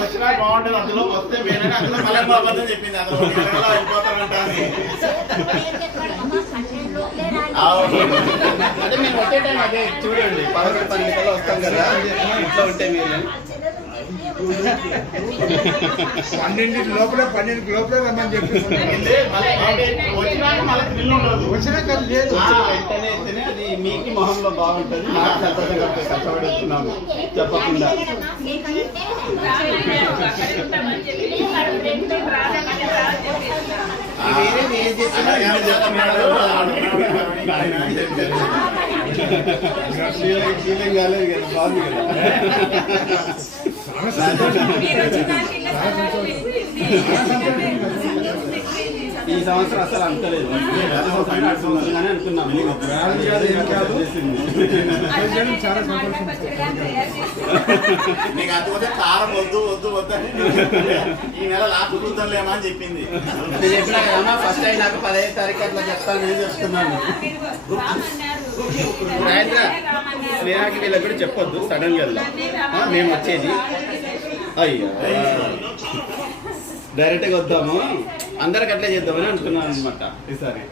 వచ్చినా బాగుంటుంది, అందులో వస్తే వేరే అందులో మళ్ళీ బాబు చెప్పింది అందులో వెళ్ళిపోతారంట అదే మేము వచ్చే టైం అదే చూడండి 11-12 కల్లా వస్తాం కదా ఇంట్లో ఉంటే మీరు 12 లోపలే రమ్మని చెప్పి వచ్చినాక లేదు వెంటనే అది మీకు మొహంలో బాగుంటుంది, నాకు సంతోషంగా కష్టపడి వస్తున్నాము చెప్పకుండా. ఫీలింగ్ కాలేదు కదా, బాగుంది కదా. ఈ సంవత్సరం అసలు అనుకోలేదు, అనుకున్నాం. నీకు అందుకోసం కారం వద్దు వద్దు వద్దని ఈ నెల లాస్ట్ చూద్దాంలేమా అని చెప్పింది. నేను చెప్పినా కదమ్మా ఫస్ట్ అయిన నాకు 15వ తారీఖు అట్లా చెప్తాను, నేను చెప్తున్నాను. స్నేహాకి వీళ్ళకి కూడా చెప్పొద్దు, సడన్ గా మేము వచ్చేది. అయ్యో డైరెక్ట్ గా వద్దాము, అందరికి అట్లే చేద్దామని అనుకున్నాను అనమాట ఈసారి.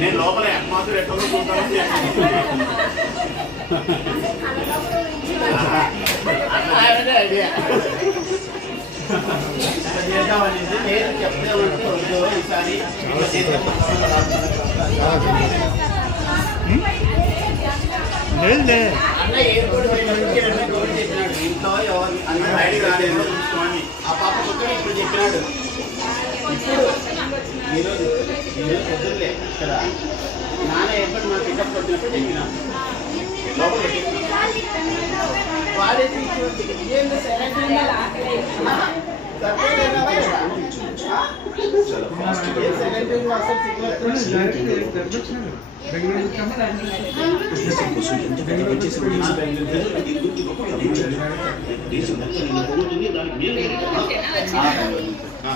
నేను లోపల అట్మాస్ఫియర్ ఎట్లా చూద్దామని చేద్దామనేది నేను చెప్తే ఈసారి అన్న ఎయిర్పోర్ట్ చెప్పినాడు, ఇంట్లో ఎవరు చూసుకోండి ఆ పాప కుక్కని ఇప్పుడు చెప్పినాడు. ఇప్పుడు ఈరోజు పొద్దులే ఇక్కడ నాన్న ఎయిర్పోర్ట్ మా పికప్ వచ్చినప్పుడు చెప్పినాడు. లోపల